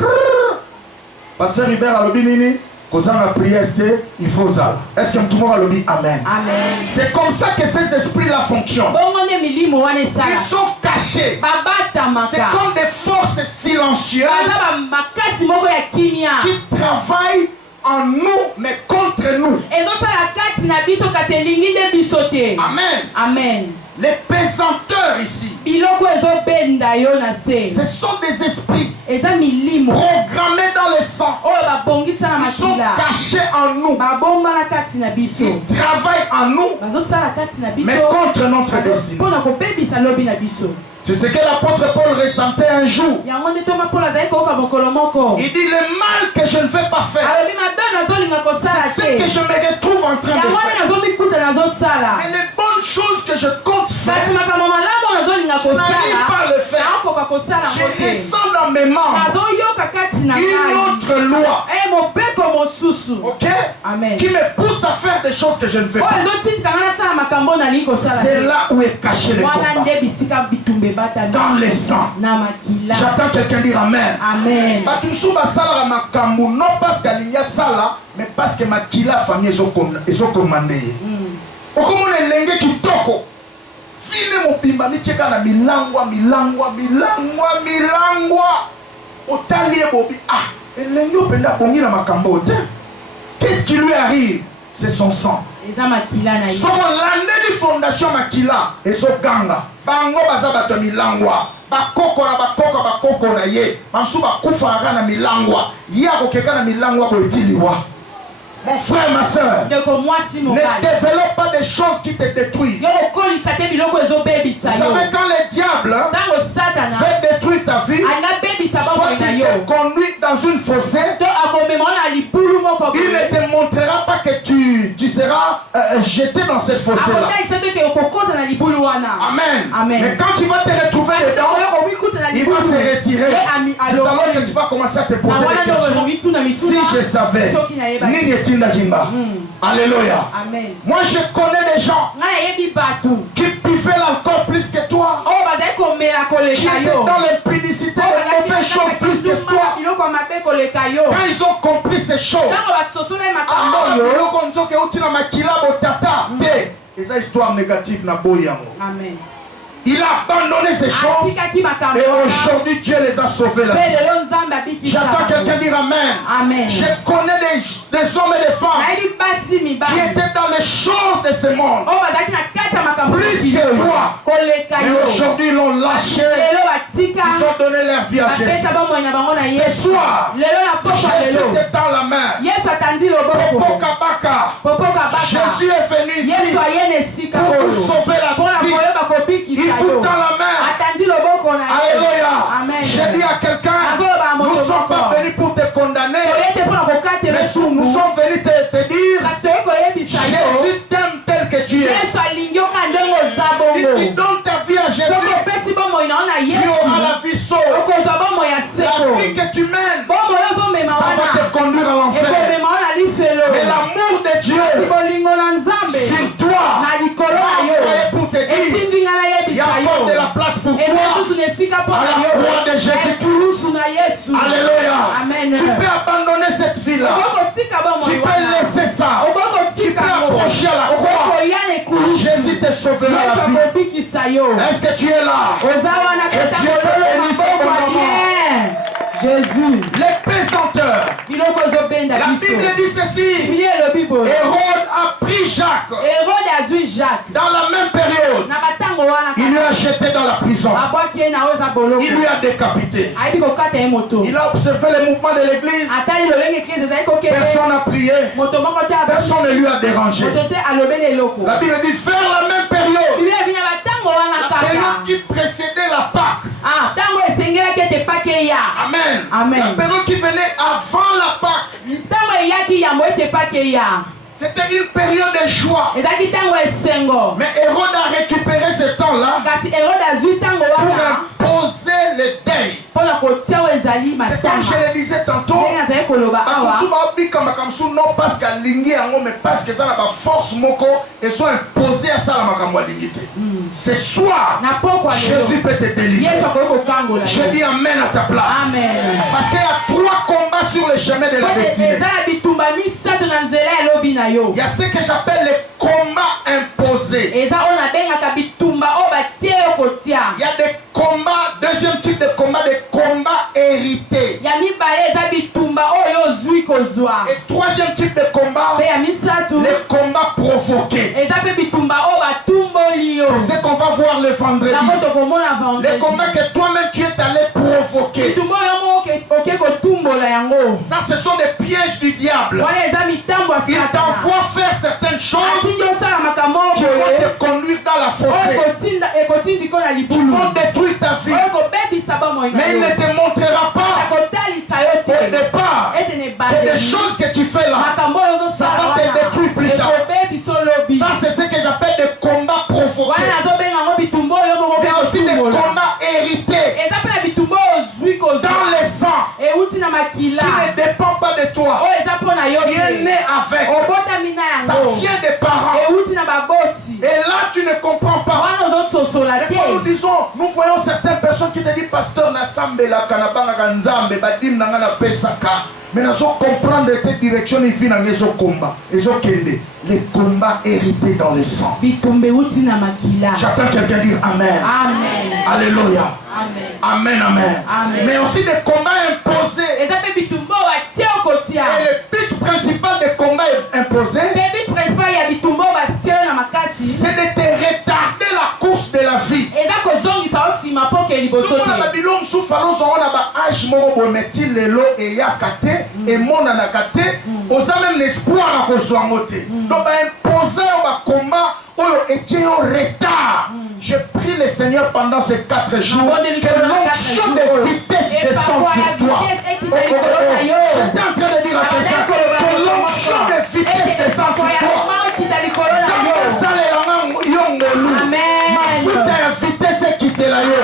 pasteur Hubert alobi nini kozanga prière te il faut ozala. Est-ce que mtu moko alobi amen? Amen. C'est comme ça que ces esprits-là fonctionnent. Bongo nde milimo wana esala. Ils sont cachés. Babatamaka. C'est comme des forces silencieuses Baza ba makasi moko ya kimia. qui travaillent en nous mais contre nous. Ezosala kati na biso kasi elingi nde biso te. Amen. Amen. Les pesanteurs ici, Biloko ezobenda yo na se. ce sont des esprits Eza milimo. programmés dans le sang. Oyo babongisa na Ils sont makila. cachés en nous. Babomba na kati na biso. Ils travaillent en nous Bazosala kati na biso. mais contre notre destinée. Mpona kobebisa lobi na biso. C'est ce que l'apôtre Paul ressentait un jour. Yango nde Thomas Paul azali koyoka mokolo moko. Il dit le mal que je ne vais pas faire, Alobi mabe nazolinga kosala c'est ce que te. je me retrouve en train de Yango faire. nde nazomikuta nazosala. Et les bonnes choses que je compte Kasi faire, makambo malamu nazolinga je n'arrive pas à kosala. le faire. Naokoka kosala Je ngo te. ressens dans mes membres Nazoyoka kati na une ngai. autre loi, Mobeko mosusu. ok, Amen. qui me pousse à faire des choses que je ne fais Oyo pas. ezotitika nga nasala makambo nalingi kosala C'est te. là où est caché le Wana combat. nde bisika bitumba ebatami. Dans les sangs. Na makila. J'attends quelqu'un dire amen. Amen. Bato mosusu basalaka makambo non parce qu'alingi asala mais parce que makila famille ezokomande ye. Okomona elenge kitoko vile mobimba mitieka na milangwa otali ye bobi elenge openda abongi na makambo te. Qu'est-ce qui lui arrive? C'est son sang. Eza makila na ye. Soko landeli fondation makila ezoganga bango baza bato ya milangwa bakoko na ye bamsusu bakufaka na milangwa ye akokeka na milangwa boetiliwa. Mon frère, ma soeur, Ndeko mwasi ne mobali. développe pas des choses qui te détruisent. Yo kokolisa te biloko ezobebisa Vous yo. savez, quand le diable Ntango satana fait détruire ta vie, angabebisa soit bomoi il na yo. te conduit dans une fossée, To akomema wana libulu moko il ne te montrera pas que tu seras jeté dans cette fossée-là. akotalisa te ke okokota na libulu wana. Amen. Amen. Mais quand tu vas te retrouver dedans, okomikuta na il va libulu. se retirer. Ye C'est alors que tu vas commencer à te poser wana des nde questions. ozomituna Si misuna. je savais, Soki nayeba. nini etinda kinga. Alléluia. Amen. Moi, je connais des gens Nga nayebi bato. qui buffaient l'alcool plus que toi, Oyo bazali komela qui koleka étaient yo. dans l'impudicité, les mauvaises choses plus que toi. biloko mabe koleka yo. Quand ils ont compris ces choses, Ntango basosola ye makambo oyo. eloko nzoka euti na makila botata te eza histoire négative na boyi yango. Amen. Il a abandonné ces choses Atikaki makambo et wana. aujourd'hui Dieu les a sauvés la Mpe vie. lelo nzambe abikisa J'entends bato. quelqu'un dire amen. Amen. Je connais des hommes et des femmes nayebi basi qui mibali étaient dans les choses de ce monde. oyo bazalaki na kati ya makambo Plus mokili que oyo. toi. koleka Mais yo. aujourd'hui ils l'ont lâché. lelo batika Ils ont donné leur vie à Jésus. bapesa bomoi na bango na Ce yesu. soir, lelo na poko ya Jésus lelo te tend la main. yesu atandi loboko Popoka baka. popoka baka Jésus est venu ici yesu aye na esika pour oyo vous sauver la mpona vie. koyeba Il kobikisa vous yo. tend la main. atandi loboko na ye. Alléluia. Amen. J'ai dit à quelqu'un, nous ne sommes pas venus pour te condamner, toyete mpona kokatela mais nous esumu sommes venus te dire, kasi toye koyebisa yo Jésus t'aime tel que tu es. yesu alingi oka ndenge oza Si tu bongo donnes ta vie à soki Jésus, opesi bomoi na yo na tu yesu auras la vie sauve. okozwa bomoi ya La seko vie que tu mènes, bomoi ozomema ça va wana te conduire à l'enfer. ekomema wana lifelo Mais l'amour de kasi Dieu bolingo na nzambe sur toi, na likolo na m'a yo envoyé pour te dire, etindi nga il y a nayebisa encore de yo la place pour eza toi. susu na esika mpo À na la yo croix de Jésus-Christ. ekulusu na yesu Alléluia. Amen. Tu peux abandonner cette vie-là. okokotika Tu bomoi peux wana laisser ça. Tu okokotika peux ngo approcher à la croix. okokoya na ekulusu Jésus te sauvera la yesu vie. akobikisa yo Est-ce que tu es là? oza wana Que Dieu te bénisse abondamment. Jésus. les pesanteurs. Biloko ezobenda La biso. Bible dit ceci. Biblia elobi boye. Hérode a pris Jacques. Hérode azwi Jacques. Dans la même période, Na batango wana il lui a jeté dans la prison. abwaki ye na oyo eza boloko. Il lui a décapité. Ayebi kokata ye moto. Il a observé les mouvements de l'église. Atali lolenge eklise ezali kokende. Personne n'a prié. Moto moko te abaki. Personne ne lui a dérangé. Moto te alobeli eloko. La Bible dit vers la même période. Biblia ebi na batango wana La période kaka. qui précédait la Pâque. Ah, ntango esengelaki ete pake eya. Amen. Amen. La période qui venait avant la Pâque. Ntango eyaki yambo ete pake eya. C'était une période de joie. Ezalaki ntango esengo. Mais Hérode a récupéré ce temps-là Kasi Hérode azwi ntango pour wana imposer le deuil. mpona kotia oyo ezali C'est comme je matanga. le disais tantôt. ndenge nazali koloba awa Bakusu babika makamsu non parce qu'alingi yango mais parce que ça n'a pas force moko et soit imposé à ça la makambo alingi te. Ce soir, na pokwa Jésus lelo peut te délivrer. yesu akoki kokangola Je dis amen à ta place. amen. Parce qu'il y a 3 combats sur le chemin de la Po destinée. eza na bitumba misato na nzela ya elobi na yo. Il y a ce que j'appelle les combats imposés. eza oyo nabengaka bitumba oyo batie yo kotia. Il y a des combats, deuxième type de combat, des combats hérités. ya mibale eza bitumba oyo ozwi kozwa. Et troisième type de combat, mpe ya misato les combats provoqués. eza mpe bitumba oyo batumboli yo. C'est ce qu'on va voir le vendredi. yango tokomona Les vendredi. combats que toi-même tu es allé provoquer. bitumba oyo moko oke kotumbola yango. Ça, ce sont des pièges du diable. wana eza mitambo ya Il satana. t'envoie faire certaines choses atindi osala makambo qui oyo vont boye te conduire dans la oyo fossée, ekotindi ko na qui libulu vont détruire ta vie. oyo kobebisa bomoi na Mais il yo ne te montrera pas kotalisa yo au te départ ete ne que des choses que tu fais là, makambo oyo ça va te détruire plus tard. ekobebisa olobi Ça, c'est ce que j'appelle des combats provoqués. wana nazobenga yango bitumba oyo moko Il y a aussi des kotumbola. combats hérités eza mpe na bitumba oyo ozwi dans kozwa le sang euti na makila qui ne dépend pas de toi. oyo eza mpo na yo Tu es né te avec. obotami na Ça yango vient des parents. euti na baboti Et là, tu ne comprends pas. wana ozososola Des fois, nous te disons, nous voyons certaines personnes qui te disent, pasteur, Nasambela, Kanabanga, Nzambe, Badim, Nangana, Pesaka. Mais nous allons comprendre tes directions, il finit les combats. Les combats hérités dans le sang. bitumba euti na makila. J'attends quelqu'un dire Amen. Amen. Alléluia. Amen. Amen, amen. Amen. Mais aussi des combats imposés. eza mpe bitumba oyo batie yo kotia. Et le but principal des combats imposés, mpe bit principal ya bitumba oyo batie yo na makasi c'est de te retarder la course de la vie. eza kozongisa yo nsima mpo ke liboso Tomona te. Babylone souffre na ba âge moko bometi lelo eyaka te emonanaka te oza même l'espoir na kozwa yango te. Donc baimposer yo bakomba oyo etie yo retard. Je prie le Seigneur pendant ces 4 jours que l'onction de vitesse descende sur toi. J'étais en train de dire à quelqu'un que l'onction de vitesse descende sur toi. Zambazalelanga yo ngolu. Mafuta ya vitesse ekitela yo.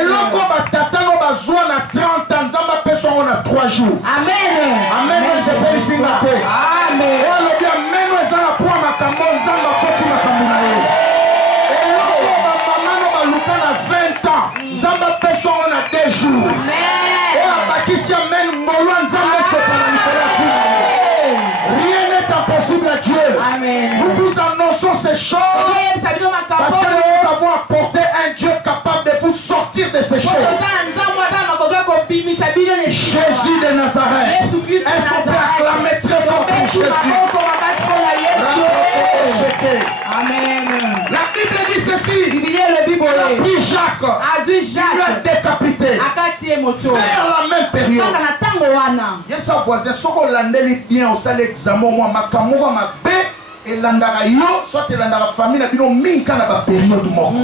Eloko batatango bazwa na 30 ans nzamba peso yango na 3 jours. Amen. Amen esepelisinga te. Amen. Oyo alobi ameno eza na poa makambo nzambe akoti makambo na ye. Eloko bamama no baluka na 20 ans nzambe peso yango na 2 jours. Oyo abakisi amen ngolwa nzambe esopa na likolo ya fille na ye. Rien n'est impossible à Dieu. Amen. Nous vous annonçons ces choses parce que nous avons apporté un Dieu capable de vous sortir de ces choses. Jésus de Nazareth. Est-ce qu'on peut acclamer très fort pour Jésus? Amen. La Bible dit ceci. Biblia elobi Il a boye pris Jacques. azwi Il lui a Jacques décapité. akati ye moto Vers la même période. kaka na ntango wana Il y a sa voisin. Si on landeli bien au sale examen, moi makamura ma paix et landara yo, soit landara famille na bino minka na ba période moko.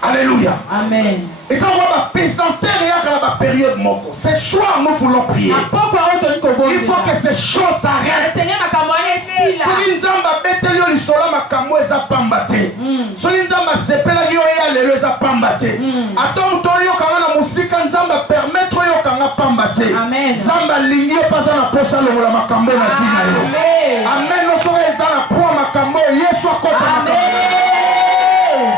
Alléluia. amen. Et ça on va pesanter et à la période moko. Ce soir nous voulons prier. apoko oyo toli kobonza Il faut que ces choses s'arrêtent. seigneur makambo wana esila Soki nzamba beteli yo lisolo makambo eza pamba te. Soki nzamba sepelaki yo ya lelo eza pamba te. Ata moto oyokanga na mosika nzamba permettre oyokanga pamba te. Amen. Nzamba alingi yo mpenza na posa lokola makambo na vi na yo. Amen. Amen. Nosoki eza na poa makambo yesu akota makambo. Amen.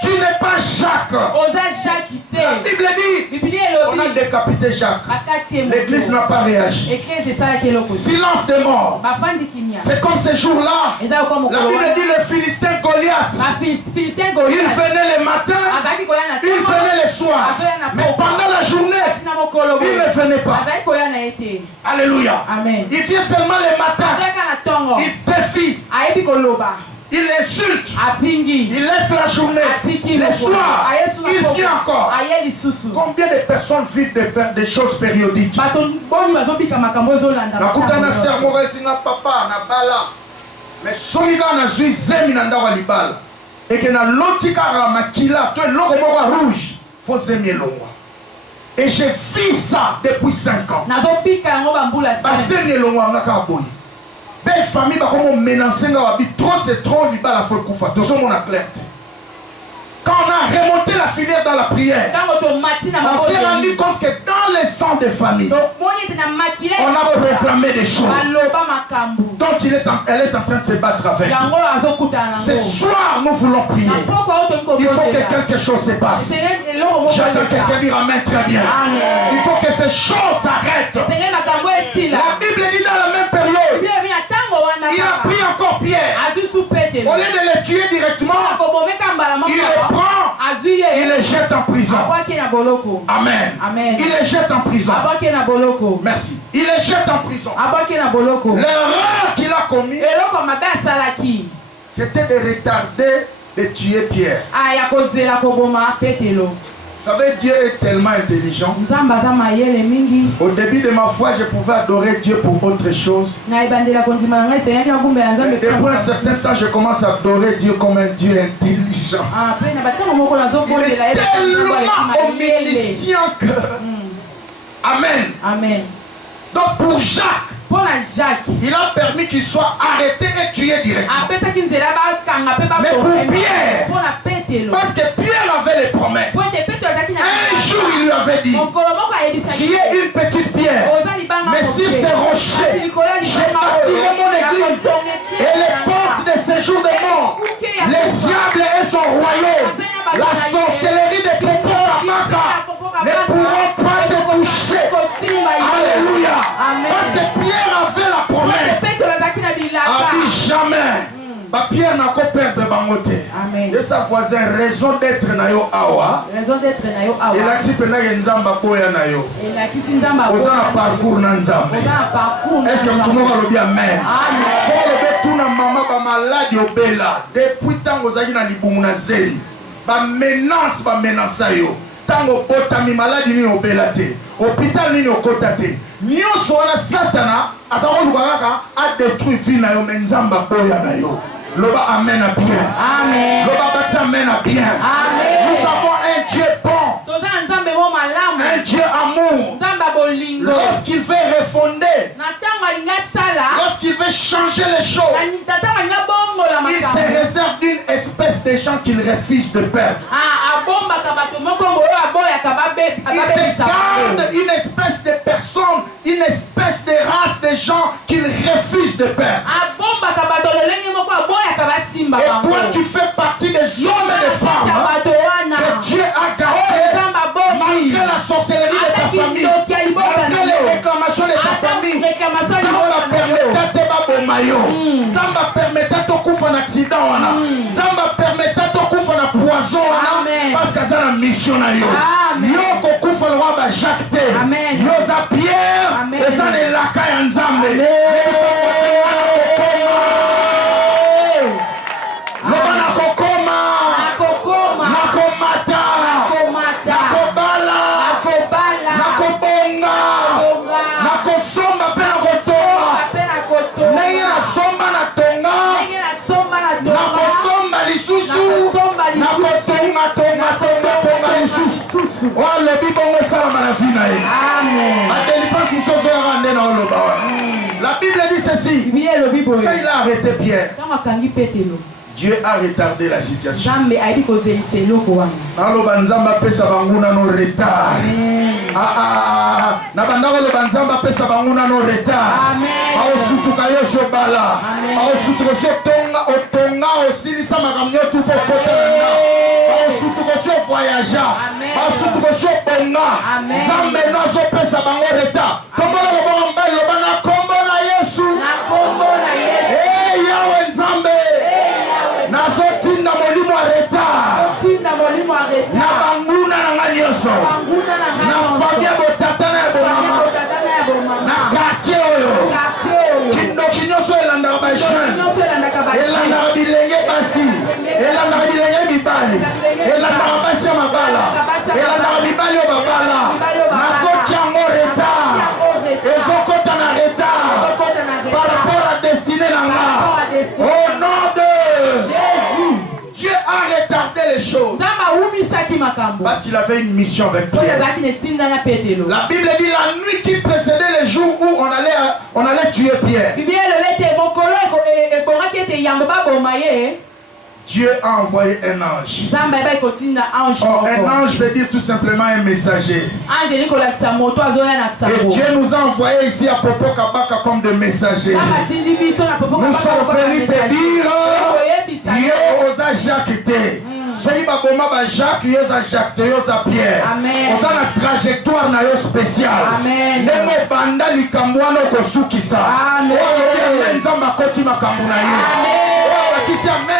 Tu n'es pas Jacques. oza Jacques La te Bible dit Biblia on a elobi décapité Jacques. akati ye L'église n'a moto pas réagi. eklise esalaki eloko te Silence des morts. bafandi kimia C'est comme ces jours-là. eza lokola La mokolo Bible wana dit les Philistins Goliath Goliath. Il venait le matin, il venait le soir. Mais pendant la journée, il ne venait pas. Alléluia. Amen. Il vient seulement le matin. Il défie. Il insulte. Il laisse la journée. Le soir, il vient encore. Combien de personnes vivent des choses périodiques? Nakutana sermo resinga papa na bala. Mais solinga na zui zemi na ndawa libala. Et que na lotika ramakila, toi l'eau rouge, faut zemi longa. Et j'ai vu ça depuis 5 ans. Zemi longa na kaboy. Belle famille, comme on menace, trop c'est trop, il va la faire koufa. Tout ça, on a clair. Quand on a remonté la filière dans la prière, on s'est rendu compte que dans les sangs des familles, on a proclamé des choses dont elle est en train de se battre avec. Ce soir, nous voulons prier. Il faut que quelque chose se passe. J'attends quelqu'un dire Amen très bien. Il faut que ces choses s'arrêtent. La Bible dit dans la même période, il a pris encore Pierre. Au lieu de le tuer directement, il le prend, il le jette en prison. Amen. Il le jette en prison. Merci. Il le jette en prison. L'erreur qu'il a commis, c'était de retarder de tuer Pierre. Vous savez, Dieu est tellement intelligent. Au début de ma foi, je pouvais adorer Dieu pour autre chose. Mais depuis un certain temps, je commence à adorer Dieu comme un Dieu intelligent. Il est tellement omniscient que... Amen. Amen. Donc pour Jacques, il a permis qu'il soit arrêté et tué directement. Mais pour Pierre, parce que Pierre avait les promesses, un jour il lui avait dit, tu es une petite pierre, mais sur ces rochers, je bâtirai mon église et les portes de séjour des morts, les diables et son royaume, la sorcellerie des propos Kamaka ne pourront pas te toucher. Alléluia. Parce que Pierre avait la promesse. A dit jamais. Pierre n'a qu'à perdre bangoté. Et sa voisin, raison d'être na yo awa. Et l'axi pena nzamba boya na yo. Oza na parcours na nzamba. Est-ce que tout le monde va le dire amen? So le tout na mama ba malade obela. Depuis tango zaki na libumu na zeli. Ba menace yo. Tango botami maladi ni obela te. Hôpital ni okota te. Nyonso wana satana azako lukaka a détruire vie na yo menzamba boya na yo. Loba amen à bien. Amen. Loba baksa amen à bien. Amen. Nous avons un Dieu bon. Un Dieu amour. Lorsqu'il veut refonder, lorsqu'il veut changer les choses, il se réserve d'une espèce de gens qu'il refuse de perdre. Il se garde une espèce de personnes, une espèce de race de gens qu'il refuse de perdre. Et toi tu fais partie des hommes et des femmes que Dieu a gardé malgré la sorcellerie de ta famille, malgré les réclamations de ta famille. Zamba permettait de babomayo, Zamba permettait de kufa un accident, Zamba permettait de kufa un poison, parce que c'est la mission na yo. Yo ko kufa le roi ba Jacques te, yo za Pierre, et ça ne la kaya nzambe. La Bible dit ceci. Quand il a arrêté Pierre, Dieu a retardé la situation. Alors banzamba pesa banguna no retard. Na bandako le banzamba pesa banguna no retard. Au sutuka yeso bala. Au sutuka tonga otonga osilisa makamyo tu pokota na. Au sutuka so voyager. Au sutuka so bonga. Zambe nazo pesa bango retard. Kombola lo bonga lo bana kombola Yesu. Na kombola Yesu. Eh yawe nzambe. Nazoti nyonso na famille botatana ya bomama na quartier oyo kindoki nyonso elandaka bajeune elandaka bilenge basi elandaka bilenge mibali elandaka basi ya mabala elandaka mibali oyo babala nazotiango retard ezokota na retard par rapport à destinée na nga au nom de Jésus. Dieu a retardé les choses parce qu'il avait une mission avec Pierre. La Bible dit la nuit qui précédait les jours où on allait tuer Pierre. Dieu a envoyé un ange. Oh, un ange veut dire tout simplement un messager. Et Dieu nous a envoyé ici à Popo Kabaka comme des messagers. Nous sommes venus te dire, Dieu osa Jacques te. Soki baboma ba Jacques, yoza Jacques te, yoza Pierre. Osa na trajectoire na yo spéciale. Ndenge banda likambo wana okosukisa. Oyo nzambe akoti makambo na ye. Oyo bakisi amen.